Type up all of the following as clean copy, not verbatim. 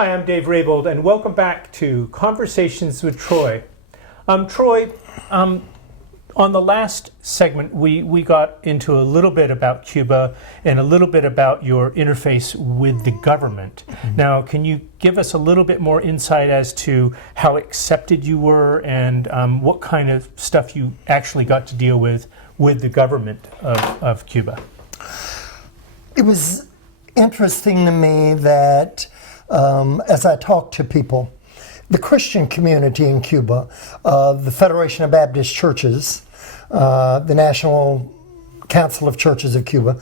Hi, I'm Dave Raybould, and welcome back to Conversations with Troy. Troy, on the last segment, we got into a little bit about Cuba and a little bit about your interface with the government. Mm-hmm. Now, can you give us a little bit more insight as to how accepted you were and what kind of stuff you actually got to deal with the government of Cuba? It was interesting to me that as I talked to people, the Christian community in Cuba, the Federation of Baptist Churches, the National Council of Churches of Cuba,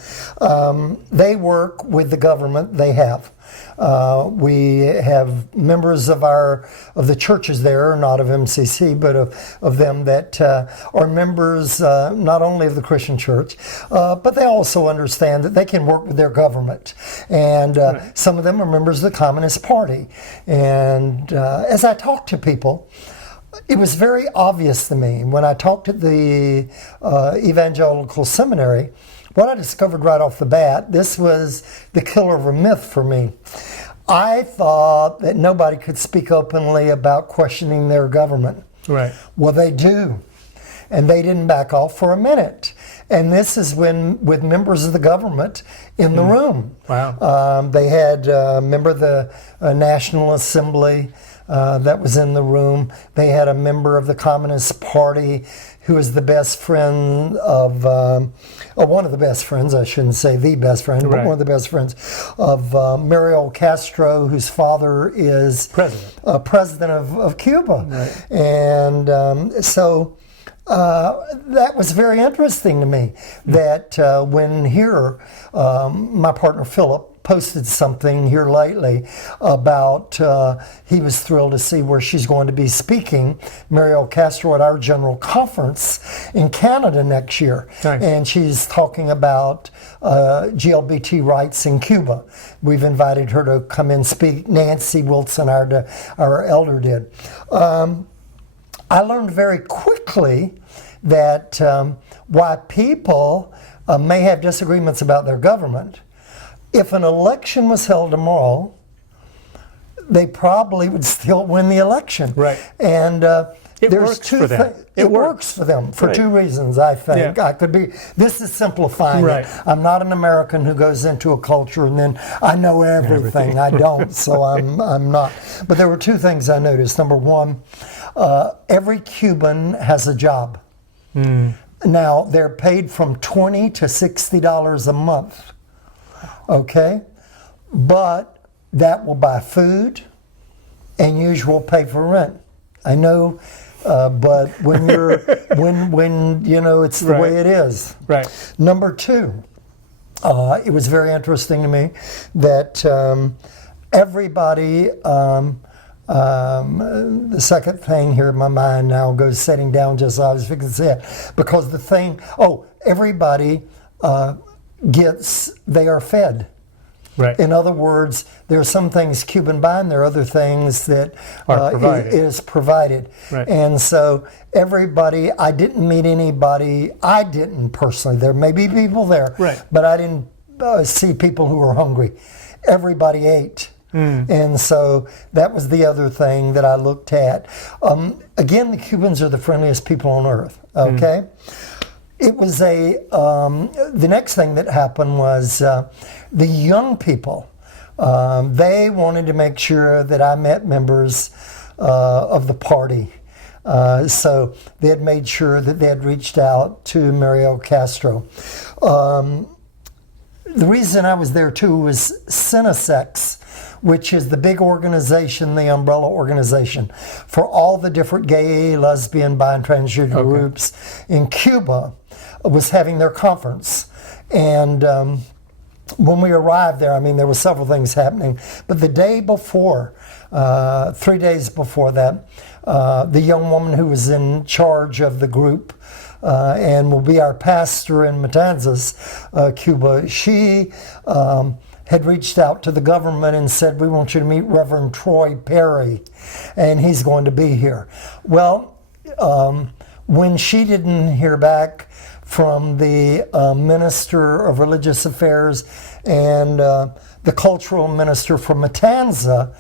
they work with the government. They have. We have members of the churches there, not of MCC, but of them that are members not only of the Christian church, but they also understand that they can work with their government. And right. Some of them are members of the Communist Party. And as I talk to people, it was very obvious to me when I talked at the Evangelical Seminary. What I discovered right off the bat, this was the killer of a myth for me. I thought that nobody could speak openly about questioning their government. Right. Well, they do. And they didn't back off for a minute. And this is when, with members of the government in the room. Wow. They had a member of the National Assembly that was in the room. They had a member of the Communist Party who was the best friend of, one of the best friends, I shouldn't say the best friend, right. But one of the best friends of Mariel Castro, whose father is president of Cuba. Right. And so that was very interesting to me, that when here, my partner Philip posted something here lately about he was thrilled to see where she's going to be speaking, Mariel Castro, at our general conference in Canada next year. Nice. And she's talking about GLBT rights in Cuba. We've invited her to come and speak. Nancy Wilson, our elder, did. I learned very quickly that why people may have disagreements about their government, if an election was held tomorrow, they probably would still win the election. Right. And it works for them. It works for them for two reasons, I think. Yeah. This is simplifying right. it. I'm not an American who goes into a culture and then I know everything. I don't, so I'm not. But there were two things I noticed. Number one, every Cuban has a job. Mm. Now, they're paid from $20 to $60 a month. Okay, but that will buy food and usual pay for rent. I know, but when you're when you know it's the right. way it is. Right. Number two, it was very interesting to me that everybody. The second thing here in my mind now goes setting down just as I was fixing to say it, because the thing. Everybody. They are fed. Right. In other words, there are some things Cuban buy, and there are other things that is provided. Right. And so everybody, I didn't meet anybody, I didn't personally, there may be people there, right. but I didn't see people who were hungry. Everybody ate. Mm. And so that was the other thing that I looked at. Again, the Cubans are the friendliest people on earth, okay? It was the next thing that happened was the young people, they wanted to make sure that I met members of the party. So they had made sure that they had reached out to Mariel Castro. The reason I was there too was Cinesex, which is the big organization, the umbrella organization for all the different gay, lesbian, bi, and transgender groups in Cuba, was having their conference. And when we arrived there, I mean, there were several things happening, but the day before, 3 days before that, the young woman who was in charge of the group and will be our pastor in Matanzas, Cuba, she had reached out to the government and said, we want you to meet Reverend Troy Perry, and he's going to be here. Well, when she didn't hear back from the Minister of Religious Affairs and the Cultural Minister from Matanza,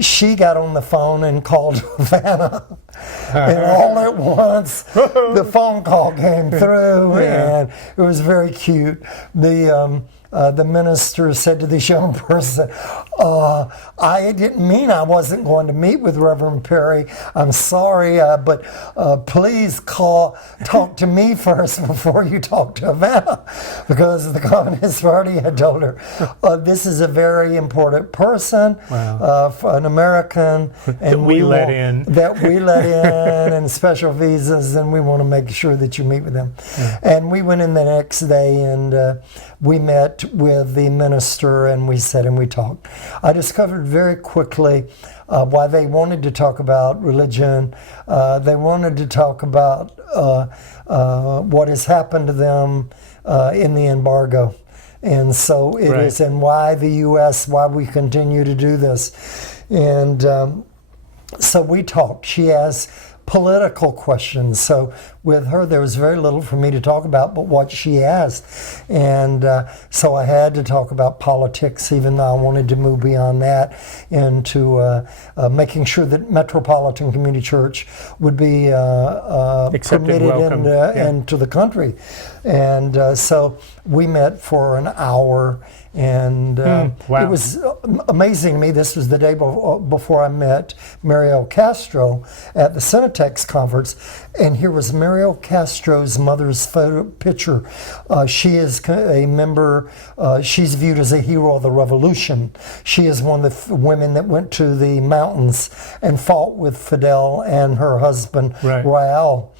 she got on the phone and called Havana. And all at once, the phone call came through, and it was very cute. The minister said to this young person, I didn't mean I wasn't going to meet with Reverend Perry. I'm sorry, but please talk to me first before you talk to Havana, because the Communist Party had told her, this is a very important person, an American, and that we let in, and special visas, and we want to make sure that you meet with them. And we went in the next day, and we met with the minister, and we sat and we talked. I discovered very quickly why they wanted to talk about religion. They wanted to talk about what has happened to them in the embargo. And so it is, and why the U.S., why we continue to do this. And so we talked. She asked political questions. So with her, there was very little for me to talk about but what she asked. And so I had to talk about politics, even though I wanted to move beyond that into making sure that Metropolitan Community Church would be permitted into the country. And so we met for an hour. And it was amazing to me. This was the day before I met Mariel Castro at the Cinetex conference, and here was Mariel Castro's mother's photo picture. She is a member. She's viewed as a hero of the revolution. She is one of the women that went to the mountains and fought with Fidel and her husband Raul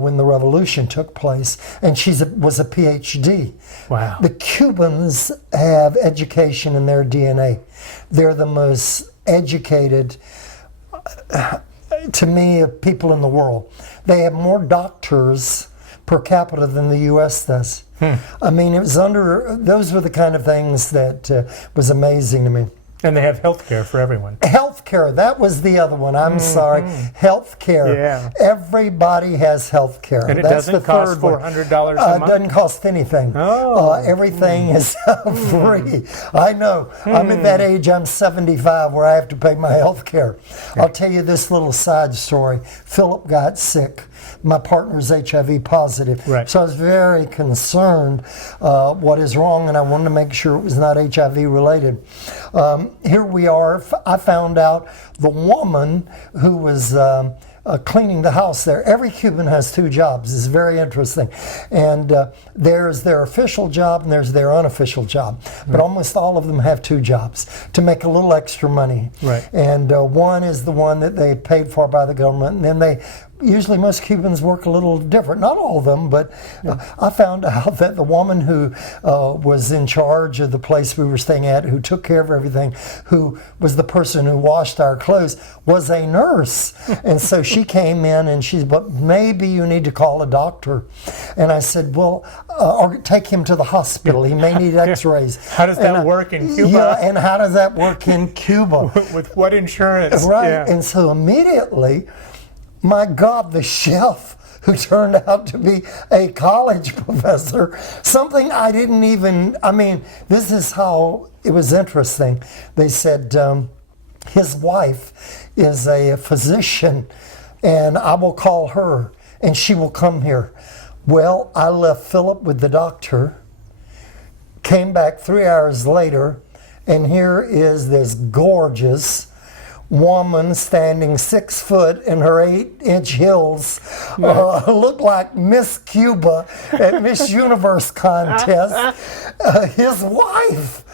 when the revolution took place, and she was a PhD. Wow. The Cubans have education in their DNA. They're the most educated, to me, of people in the world. They have more doctors per capita than the U.S. does. I mean, those were the kind of things that was amazing to me. And they have health care for everyone. Health care, that was the other one. I'm sorry. Health care. Yeah. Everybody has health care. And it doesn't cost $400 a month? It doesn't cost anything. Everything is free. I know. I'm at that age, I'm 75, where I have to pay my health care. I'll tell you this little side story. Philip got sick. My partner's HIV positive. So I was very concerned what is wrong, and I wanted to make sure it was not HIV related. Here we are. I found out the woman who was cleaning the house there. Every Cuban has two jobs. It's very interesting. And there's their official job and there's their unofficial job. But almost all of them have two jobs to make a little extra money. And one is the one that they paid for by the government, and then usually most Cubans work a little different. Not all of them, but I found out that the woman who was in charge of the place we were staying at, who took care of everything, who was the person who washed our clothes, was a nurse. And so she came in and she said, but maybe you need to call a doctor. And I said, well, or take him to the hospital. He may need x-rays. How does that work in Cuba? Yeah, and how does that work in Cuba? With what insurance? And so immediately, my God, the chef, who turned out to be a college professor, something I didn't even, this is how it was interesting. They said his wife is a physician, and I will call her, and she will come here. Well, I left Philip with the doctor, came back 3 hours later, and here is this gorgeous woman standing 6 foot in her 8-inch heels, looked like Miss Cuba at Miss Universe contest, his wife.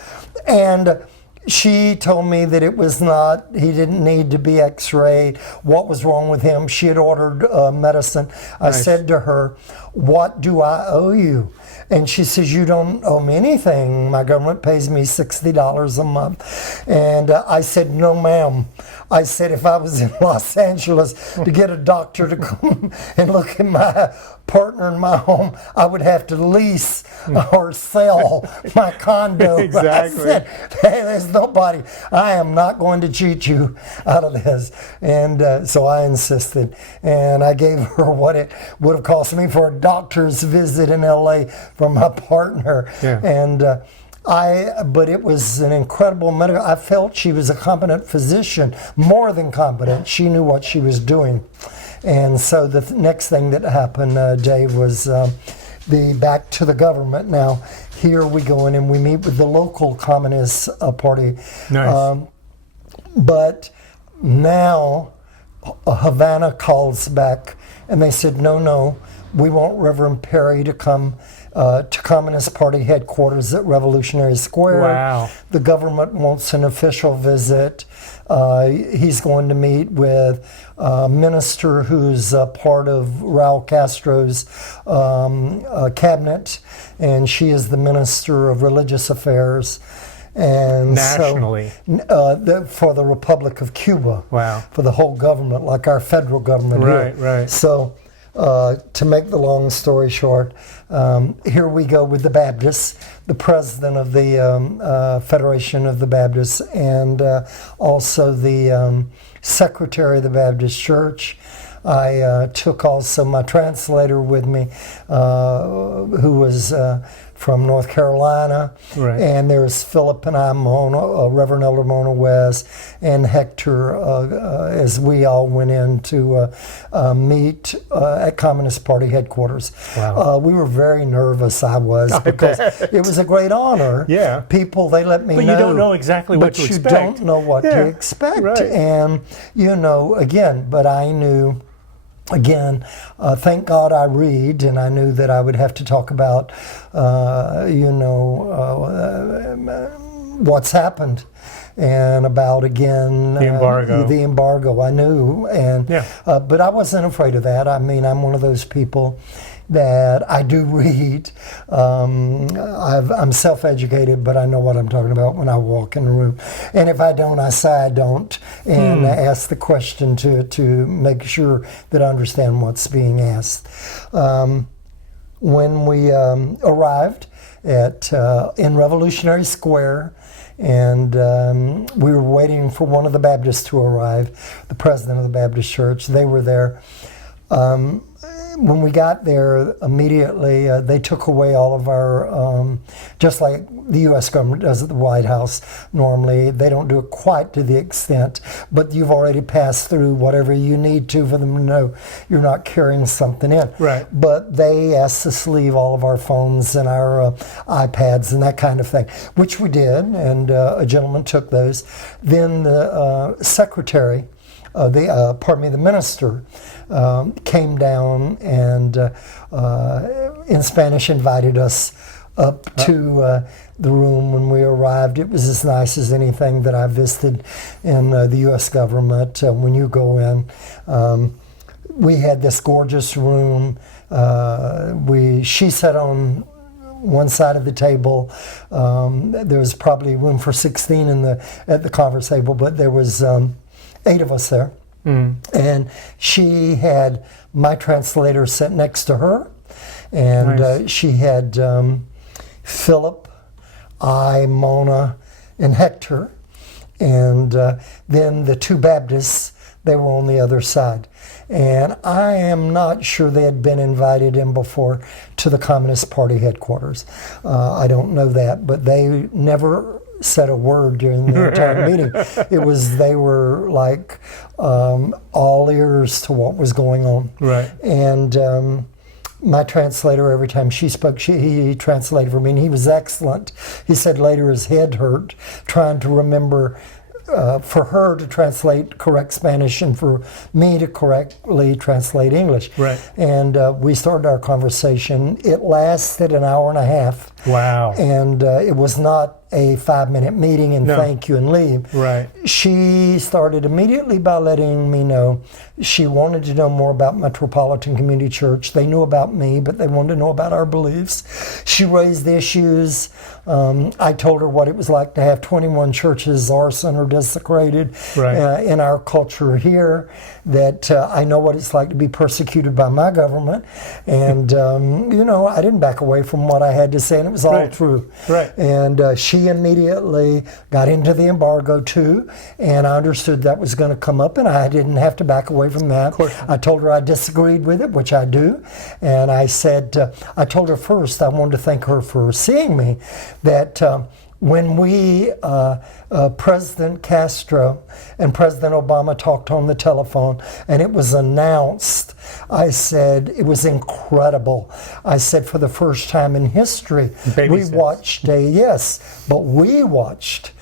And she told me that it was not, he didn't need to be x-rayed. What was wrong with him? She had ordered medicine. I said to her, what do I owe you? And she says, you don't owe me anything. My government pays me $60 a month. And I said, no, ma'am. I said, if I was in Los Angeles to get a doctor to come and look at my partner in my home, I would have to lease or sell my condo. Exactly. I said, hey, there's nobody. I am not going to cheat you out of this. And so I insisted. And I gave her what it would have cost me for a doctor's visit in LA from my partner. And But it was an incredible medical. I felt she was a competent physician, more than competent. She knew what she was doing. And so the next thing that happened, Dave, was the back to the government. Now, here we go in and we meet with the local Communist Party. Nice. But now Havana calls back and they said, no, we want Reverend Perry to come to Communist Party headquarters at Revolutionary Square. Wow. The government wants an official visit. He's going to meet with a minister who's part of Raul Castro's cabinet, and she is the Minister of Religious Affairs. And Nationally. For the Republic of Cuba. Wow. For the whole government, like our federal government here. Right. So, to make the long story short, here we go with the Baptists, the president of the Federation of the Baptists, and also the secretary of the Baptist Church. I took also my translator with me, who was from North Carolina. Right. And there's Philip and I, Reverend Elder Mona West, and Hector, as we all went in to meet at Communist Party headquarters. Wow. We were very nervous, I was, because it was a great honor. Yeah. People, they let me know. But you don't know exactly what to expect. But you don't know what to expect. Right. And, again, but I knew. Again, thank God I read, and I knew that I would have to talk about, what's happened, and about again the embargo. The embargo. I knew, and but I wasn't afraid of that. I mean, I'm one of those people that I do read. I'm self-educated, but I know what I'm talking about when I walk in the room. And if I don't, I say I don't, and ask the question to make sure that I understand what's being asked. When we arrived in Revolutionary Square, and we were waiting for one of the Baptists to arrive, the president of the Baptist Church. They were there. When we got there, immediately they took away all of our, just like the U.S. government does at the White House normally. They don't do it quite to the extent, but you've already passed through whatever you need to for them to know you're not carrying something in. Right. But they asked us to leave all of our phones and our iPads and that kind of thing, which we did, and a gentleman took those. Then the secretary, the minister, came down and in Spanish invited us up to the room when we arrived. It was as nice as anything that I visited in the U.S. government. When you go in, we had this gorgeous room. She sat on one side of the table. There was probably room for 16 at the conference table, but there was 8 of us there. And she had my translator sit next to her, and Nice. she had Philip, Mona, and Hector, and then the 2 Baptists, they were on the other side. And I am not sure they had been invited in before to the Communist Party headquarters. I don't know that, but they never said a word during the entire meeting. They were like all ears to what was going on. Right. And my translator, every time she spoke, he translated for me, and he was excellent. He said later his head hurt trying to remember for her to translate correct Spanish and for me to correctly translate English. Right. And we started our conversation. It lasted an hour and a half. Wow. And it was not a 5-minute meeting and No. thank you and leave. Right. She started immediately by letting me know she wanted to know more about Metropolitan Community Church. They knew about me, but they wanted to know about our beliefs. She raised issues. I told her what it was like to have 21 churches arson or desecrated Right. in our culture here, that I know what it's like to be persecuted by my government. And, I didn't back away from what I had to say, and it was all Right. true. Right. And she she immediately got into the embargo too, and I understood that was going to come up, and I didn't have to back away from that. Of course. I told her I disagreed with it, which I do, and I said, I told her first I wanted to thank her for seeing me, that when President Castro and President Obama talked on the telephone and it was announced, I said, it was incredible. I said, for the first time in history, we watched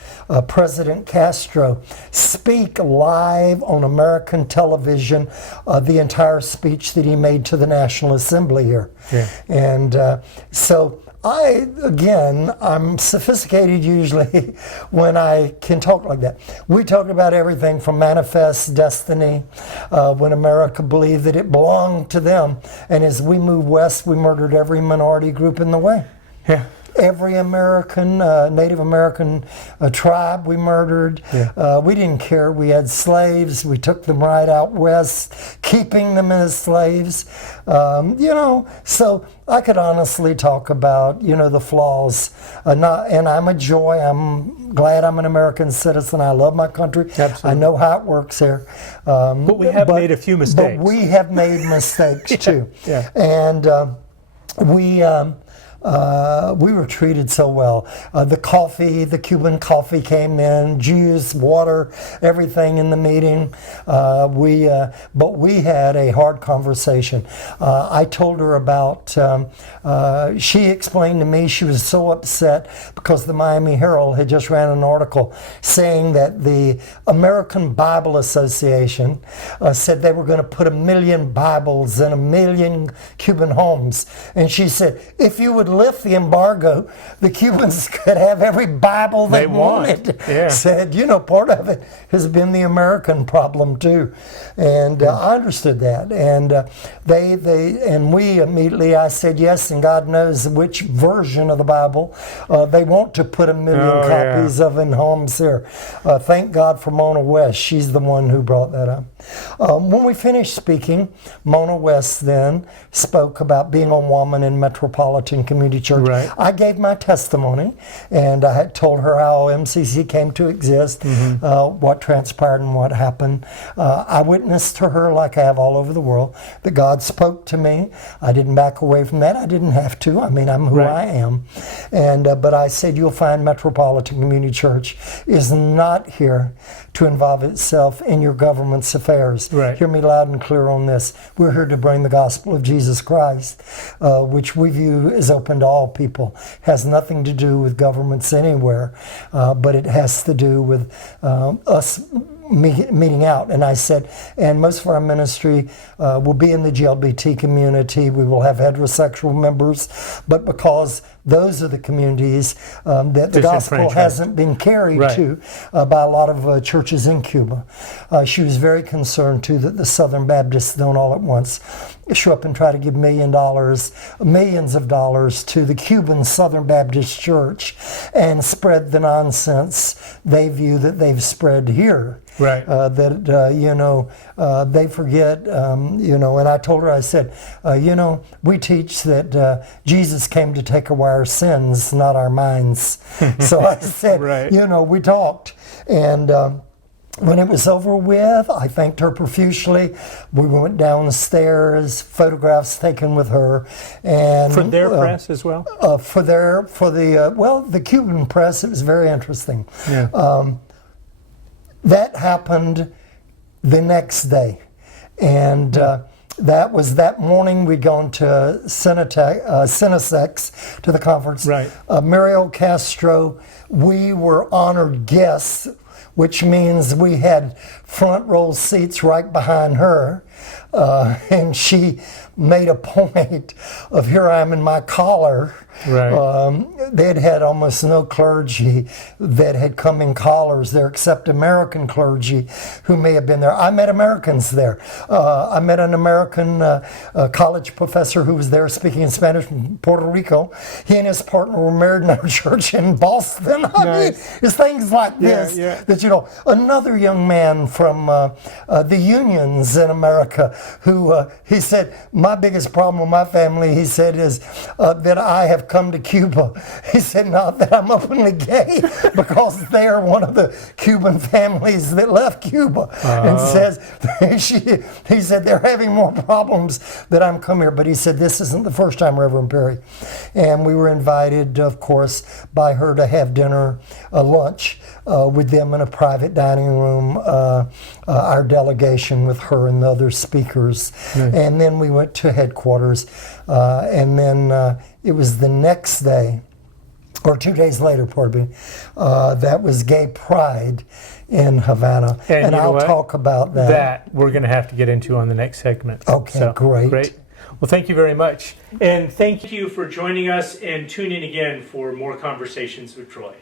President Castro speak live on American television the entire speech that he made to the National Assembly here. Yeah. And so I'm sophisticated usually when I can talk like that. We talked about everything from manifest destiny, when America believed that it belonged to them. And as we moved west, we murdered every minority group in the way. Yeah. Every American, Native American tribe we murdered. Yeah. We didn't care. We had slaves. We took them right out west, keeping them as slaves. So I could honestly talk about, the flaws. And I'm a joy. I'm glad I'm an American citizen. I love my country. Absolutely. I know how it works here. But we have made a few mistakes. But we have made mistakes too. Yeah. And we were treated so well. The Cuban coffee came in, juice, water, everything in the meeting. But we had a hard conversation. I told her about, she explained to me she was so upset because the Miami Herald had just ran an article saying that the American Bible Association said they were going to put 1 million Bibles in 1 million Cuban homes. And she said, if you would lift the embargo, the Cubans could have every Bible they wanted. Yeah. Said, part of it has been the American problem too. And I understood that. And we immediately, I said yes, and God knows which version of the Bible they want to put 1 million copies of in homes here. Thank God for Mona West. She's the one who brought that up. When we finished speaking, Mona West then spoke about being a woman in Metropolitan Community Church. Right. I gave my testimony, and I had told her how MCC came to exist, what transpired and what happened. I witnessed to her, like I have all over the world, that God spoke to me. I didn't back away from that. I didn't have to. I mean, I'm who I am. And but I said, you'll find Metropolitan Community Church is not here to involve itself in your government's affairs. Right. Hear me loud and clear on this. We're here to bring the gospel of Jesus Christ, which we view as open to all people. Has nothing to do with governments anywhere, but it has to do with us meeting out. And I said, and most of our ministry will be in the GLBT community. We will have heterosexual members, but because those are the communities that the gospel hasn't been carried to by a lot of churches in Cuba. She was very concerned too that the Southern Baptists don't all at once show up and try to give millions of dollars to the Cuban Southern Baptist Church and spread the nonsense they view that they've spread here. Right. They forget, and I told her, I said, we teach that Jesus came to take away our sins, not our minds. So I said, we talked. And when it was over with, I thanked her profusely. We went downstairs, photographs taken with her, and for their press as well. The Cuban press. It was very interesting. Yeah. That happened the next day, and that was that morning. We'd gone to Cinesex to the conference. Right. Mariel Castro. We were honored guests, which means we had front row seats right behind her. And she made a point of, here I am in my collar. Right. They'd had almost no clergy that had come in collars there except American clergy who may have been there. I met Americans there. I met an American college professor who was there speaking in Spanish from Puerto Rico. He and his partner were married in our church in Boston. I mean, it's things like this that, another young man from the unions in America he said, my biggest problem with my family, he said, is that I have come to Cuba. He said, not that I'm openly gay, because they are one of the Cuban families that left Cuba. And says, he said, they're having more problems that I'm come here. But he said, this isn't the first time, Reverend Perry. And we were invited, of course, by her to have dinner, lunch with them in a private dining room, our delegation with her and the other speakers. Nice. And then we went to headquarters. And then it was the next day, or 2 days later, pardon me, that was Gay Pride in Havana. And you know I'll what? talk about that. That we're going to have to get into on the next segment. Okay, great. Well, thank you very much. And thank you for joining us, and tune in again for more Conversations with Troy.